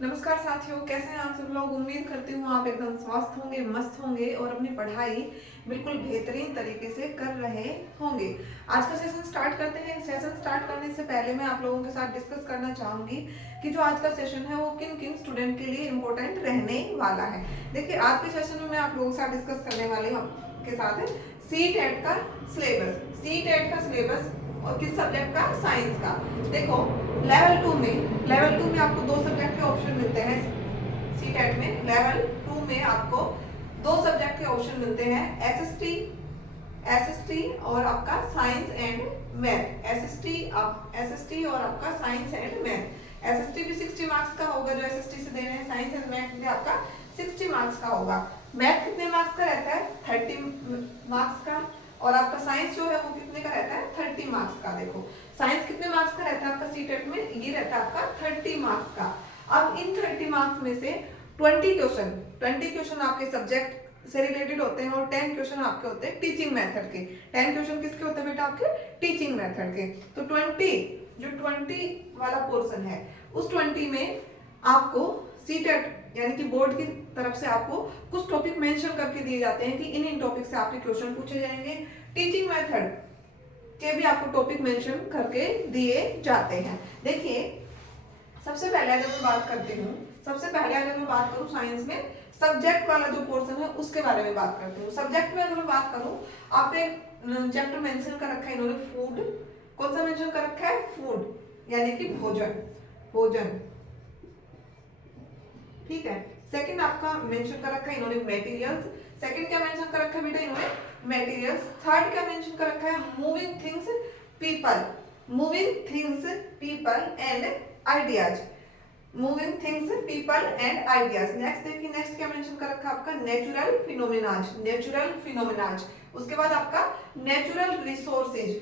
नमस्कार साथियों, कैसे हैं आप सब लोग। उम्मीद करती हूँ आप एकदम स्वस्थ होंगे, मस्त होंगे और अपनी पढ़ाई बिल्कुल बेहतरीन तरीके से कर रहे होंगे। आज का सेशन स्टार्ट करते हैं। सेशन स्टार्ट करने से पहले मैं आप लोगों के साथ डिस्कस करना चाहूंगी कि जो आज का सेशन है वो किन किन स्टूडेंट के लिए इम्पोर्टेंट रहने वाला है। देखिए, आज के सेशन में मैं आप लोगों के साथ डिस्कस करने वाली हूँ के साथ है सीटेट का सिलेबस। सीटेट का सिलेबस और किस सब्जेक्ट का? साइंस का। देखो, लेवल 2 में आपको दो सब्जेक्ट के ऑप्शन मिलते हैं। सीटेट में लेवल 2 में आपको दो सब्जेक्ट के ऑप्शन मिलते हैं, एसएसटी और आपका साइंस एंड मैथ। एसएसटी और आपका साइंस एंड मैथ। एसएसटी भी 60 मार्क्स का होगा, जो एसएसटी से दे रहे हैं। साइंस एंड मैथ भी आपका 60 मार्क्स का होगा। मैथ कितने मार्क्स का रहता है? 30 मार्क्स का। और आपका साइंस जो है वो कितने का रहता है? 30 मार्क्स का। देखो, साइंस कितने मार्क्स का रहता है आपका सीटेट में? ये रहता है आपका 30 मार्क्स का। अब इन 30 मार्क्स में से 20 क्वेश्चन आपके सब्जेक्ट से रिलेटेड होते हैं और 10 क्वेश्चन आपके होते हैं टीचिंग मेथड के। 10 क्वेश्चन किसके होते हैं बेटा? आपके टीचिंग मेथड के। तो 20 वाला पोर्शन है, उस 20 में आपको सीटेट यानी कि बोर्ड की तरफ से आपको कुछ टॉपिक मेंशन करके दिए जाते हैं कि इन टॉपिक से आपके क्वेश्चन पूछे जाएंगे। टीचिंग मेथड के भी आपको टॉपिक मेंशन करके दिए जाते हैं। देखिए, सबसे पहले अगर मैं बात करूं साइंस में सब्जेक्ट वाला जो पोर्शन है उसके बारे में बात करती हूँ। सब्जेक्ट में अगर मैं बात करूं, आपने चैप्टर मेंशन कर रखा है इन्होंने फूड। कौन सा मेंशन कर रखा है? फूड यानी कि भोजन। ठीक है। सेकंड आपका मेंशन कर रखा है इन्होंने मटेरियल्स। सेकंड क्या मेंशन कर रखा है बेटा? इन्होंने मटेरियल्स। थर्ड क्या मेंशन कर रखा है? Moving things people and ideas. Next देखिए, नेक्स्ट क्या मेंशन कर रखा है आपका? नेचुरल फिनोमेनाज। उसके बाद आपका नेचुरल रिसोर्सेज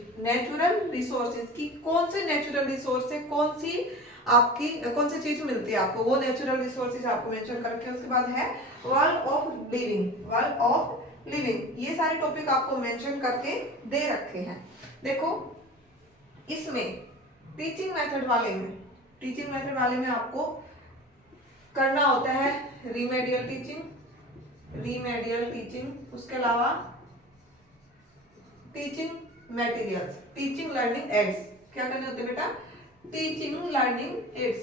की कौन से नेचुरल रिसोर्स से कौन सी चीज मिलती है आपको, वो नेचुरल रिसोर्सेज आपको मेंशन कर रखे हैं। उसके बाद है वर्ल्ड ऑफ लिविंग। ये सारे टॉपिक आपको मेंशन करके दे रखे हैं। देखो, इसमें टीचिंग मेथड वाले में आपको करना होता है रीमेडियल टीचिंग। उसके अलावा teaching materials, teaching learning aids. क्या करने होते हैं बेटा? टीचिंग लर्निंग एड्स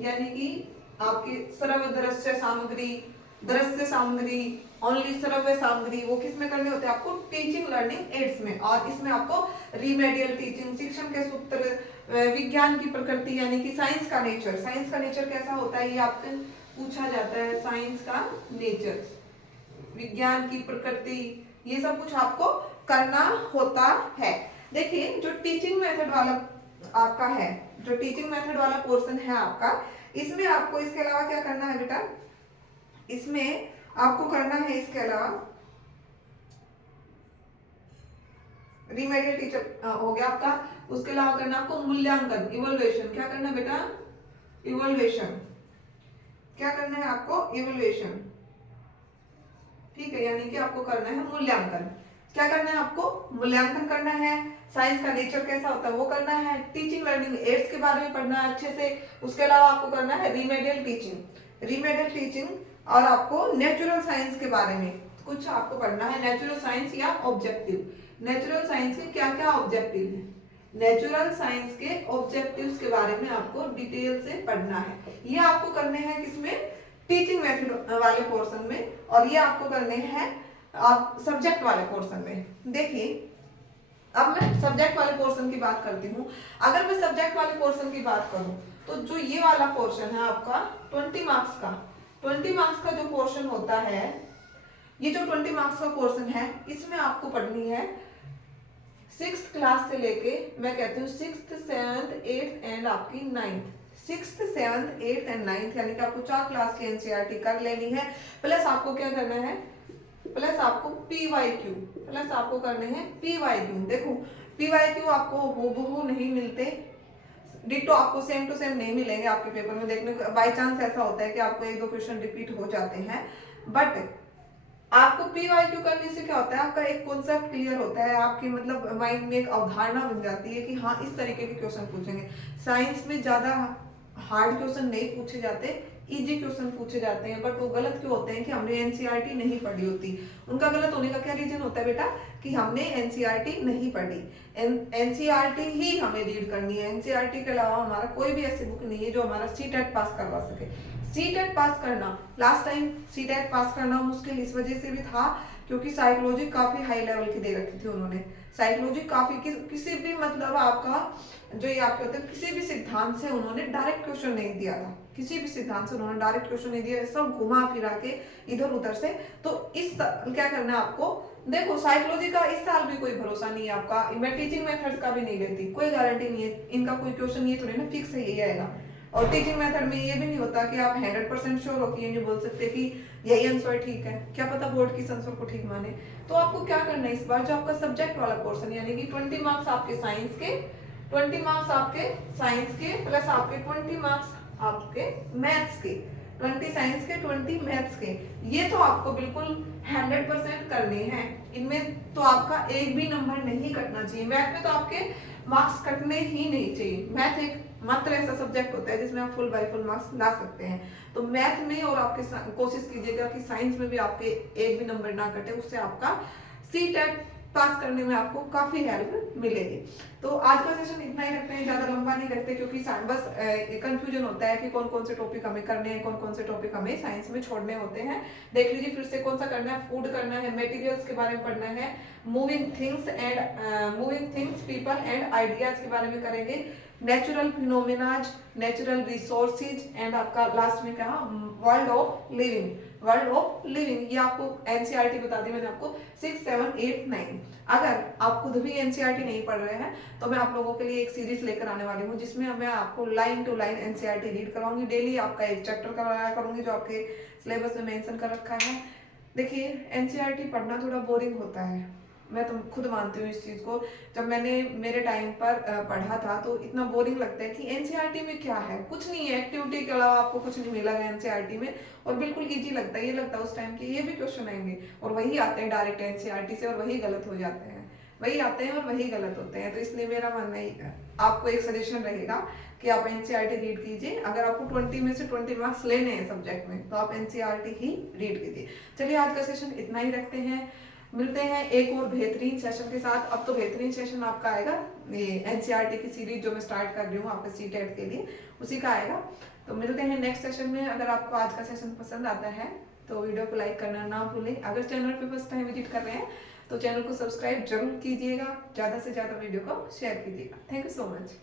यानी कि आपकी दृश्य सामग्री, ओनली श्रव्य सामग्री, वो किस में करने होते हैं आपको? टीचिंग लर्निंग एड्स में। और इसमें आपको रीमेडियल टीचिंग, शिक्षण के सूत्र, विज्ञान की प्रकृति यानी कि साइंस का नेचर कैसा होता है, ये आपसे पूछा जाता है। साइंस का नेचर, विज्ञान की प्रकृति, ये सब कुछ आपको करना होता है। देखिए, जो टीचिंग मेथड वाला पोर्शन है आपका, इसमें आपको इसके अलावा क्या करना है बेटा? इसमें आपको करना है इसके अलावा रीमेडियल टीचर हो गया आपका। उसके अलावा करना आपको मूल्यांकन, इवोल्यूशन। क्या करना है बेटा? इवोल्यूशन। क्या करना है आपको? इवोल्यूशन। ठीक है, यानी कि आपको करना है मूल्यांकन। क्या करना है आपको? मूल्यांकन करना है। साइंस का नेचर कैसा होता है वो करना है। टीचिंग लर्निंग एड्स के बारे में पढ़ना है अच्छे से। उसके अलावा आपको करना है रीमेडियल टीचिंग और आपको नेचुरल साइंस के बारे में कुछ आपको पढ़ना है। नेचुरल साइंस या ऑब्जेक्टिव, नेचुरल साइंस के क्या क्या ऑब्जेक्टिव है, नेचुरल साइंस के ऑब्जेक्टिव्स के बारे में आपको डिटेल से पढ़ना है। ये आपको करने हैं किसमें? टीचिंग मेथड वाले पोर्शन में। और ये आपको करने हैं आप सब्जेक्ट वाले पोर्शन में। देखिए, अब मैं सब्जेक्ट वाले पोर्शन की बात करती हूँ। अगर मैं सब्जेक्ट वाले पोर्शन की बात करूँ तो जो ये वाला पोर्शन है आपका 20 मार्क्स का जो पोर्शन होता है, ये जो 20 मार्क्स का पोर्शन है, इसमें आपको पढ़नी है 6th क्लास से लेके, मैं कहती हूँ 6th 7th 8th एंड आपकी 9th। 6th 7th 8th and 9th यानी कि आपको 4 क्लास की एनसीईआरटी कर लेनी है। प्लस आपको क्या करना है? प्लस आपको करने हैं पीवाईक्यू। देखो, पीवाईक्यू आपको हूबहू नहीं मिलते, डिटो आपको सेम टू सेम नहीं मिलेंगे आपके पेपर में। देखने को बाय चांस ऐसा होता है कि आपको 1-2 क्वेश्चन रिपीट हो जाते हैं, बट आपको पीवाईक्यू करने से क्या होता है? आपका एक कॉन्सेप्ट क्लियर होता है, आपकी मतलब माइंड में एक अवधारणा बन जाती है कि हाँ, इस तरीके के क्वेश्चन पूछेंगे। साइंस में ज्यादा हार्ड क्वेश्चन नहीं पूछे जाते, इजी क्वेश्चन पूछे जाते हैं। बट वो गलत क्यों होते हैं कि हमने एनसीईआरटी नहीं पढ़ी होती। उनका गलत होने का क्या रीजन होता है बेटा कि हमने एनसीईआरटी नहीं पढ़ी। एनसीईआरटी ही हमें रीड करनी है। एनसीईआरटी के अलावा हमारा कोई भी ऐसी बुक नहीं है जो हमारा सीटेट पास करवा सके। सीटेट पास करना, लास्ट टाइम सीटेट पास करना मुश्किल इस वजह से भी था क्योंकि साइकोलॉजी काफी हाई लेवल की दे रखी थी उन्होंने। साइकोलॉजी काफी किसी भी मतलब आपका जो ये आपके होते हैं किसी भी सिद्धांत से उन्होंने डायरेक्ट क्वेश्चन नहीं दिया था। किसी भी सिद्धांत से उन्होंने डायरेक्ट क्वेश्चन नहीं दिया, सब घुमा फिरा के इधर उधर से। तो इस क्या करना है आपको, देखो साइकोलॉजी का इस साल भी कोई भरोसा नहीं है आपका। मैं टीचिंग मेथड्स का भी नहीं लेती, कोई गारंटी नहीं है इनका कोई क्वेश्चन ये थोड़ी ना फिक्स है यही आएगा। और टीचिंग मेथड में ये भी नहीं होता कि आप 100% श्योर हो कि ये नहीं बोल सकते कि यही आंसर ठीक है, क्या पता बोर्ड की आंसर को ठीक माने। तो आपको क्या करना है इस बार, जो आपका सब्जेक्ट वाला पोर्शन यानी कि 20 मार्क्स आपके साइंस के, 20 मार्क्स आपके साइंस के प्लस आपके 20 मार्क्स आपके मैथ्स के, 20 साइंस के 20 मैथ्स के, ये तो आपको बिल्कुल 100% करने हैं। इनमें तो आपका एक भी नंबर नहीं कटना चाहिए। मैथ में तो आपके मार्क्स कटने ही नहीं चाहिए। मैथ एक मात्र ऐसा सब्जेक्ट होता है जिसमें आप फुल बाय फुल मार्क्स ला सकते हैं। तो मैथ में और आपके कोशिश कीजिएगा कि साइंस में भी आपके एक भी नंबर ना कटे, उससे आपका सीटेट पास करने में आपको काफी हेल्प मिलेगी। तो आज का सेशन इतना ही रखते हैं, ज्यादा लंबा नहीं रखते क्योंकि बस कंफ्यूजन होता है कि कौन कौन से टॉपिक हमें करने हैं, कौन कौन से टॉपिक हमें साइंस में छोड़ने होते हैं। देख लीजिए फिर से कौन सा करना है, फूड करना है, मटेरियल्स के बारे में पढ़ना है, moving things people and ideas के बारे में करेंगे, नेचुरल फिनोमेनाज, नेचुरल रिसोर्सेज एंड आपका लास्ट में क्या world of living. World of living ये आपको एनसीईआरटी बता दी मैंने आपको 6, 7, 8, 9। अगर आप खुद भी एनसीईआरटी नहीं पढ़ रहे हैं तो मैं आप लोगों के लिए एक सीरीज लेकर आने वाली हूँ जिसमें मैं आपको line to line NCERT read करवाऊंगी। डेली आपका एक चैप्टर करवाया करूंगी जो आपके सिलेबस में मेंशन कर रखा है। देखिए एनसीईआरटी पढ़ना थोड़ा बोरिंग होता है, मैं तो खुद मानती हूँ इस चीज को। जब मैंने मेरे टाइम पर पढ़ा था तो इतना बोरिंग लगता है कि एनसीईआरटी में क्या है, कुछ नहीं है, एक्टिविटी के अलावा आपको कुछ नहीं मिला है एनसीईआरटी में। और बिल्कुल इजी लगता है, ये लगता है उस टाइम कि ये भी क्वेश्चन आएंगे और वही आते हैं डायरेक्ट एनसीईआरटी से और वही गलत हो जाते हैं, वही आते हैं और वही गलत होते हैं। तो इसलिए मेरा मानना ही आपको एक सजेशन रहेगा कि आप एनसीईआरटी रीड कीजिए। अगर आपको 20 में से 20 मार्क्स लेने हैं सब्जेक्ट में तो आप एनसीईआरटी ही रीड कीजिए। चलिए आज का सेशन इतना ही रखते हैं, मिलते हैं एक और बेहतरीन सेशन के साथ। अब तो बेहतरीन सेशन आपका आएगा ये एनसीईआरटी की सीरीज जो मैं स्टार्ट कर रही हूँ आपके सीटेट के लिए, उसी का आएगा। तो मिलते हैं नेक्स्ट सेशन में। अगर आपको आज का सेशन पसंद आता है तो वीडियो को लाइक करना ना भूलें। अगर चैनल पे फर्स्ट टाइम विजिट कर रहे हैं तो चैनल को सब्सक्राइब जरूर कीजिएगा, ज़्यादा से ज़्यादा वीडियो को शेयर कीजिएगा। Thank you so much.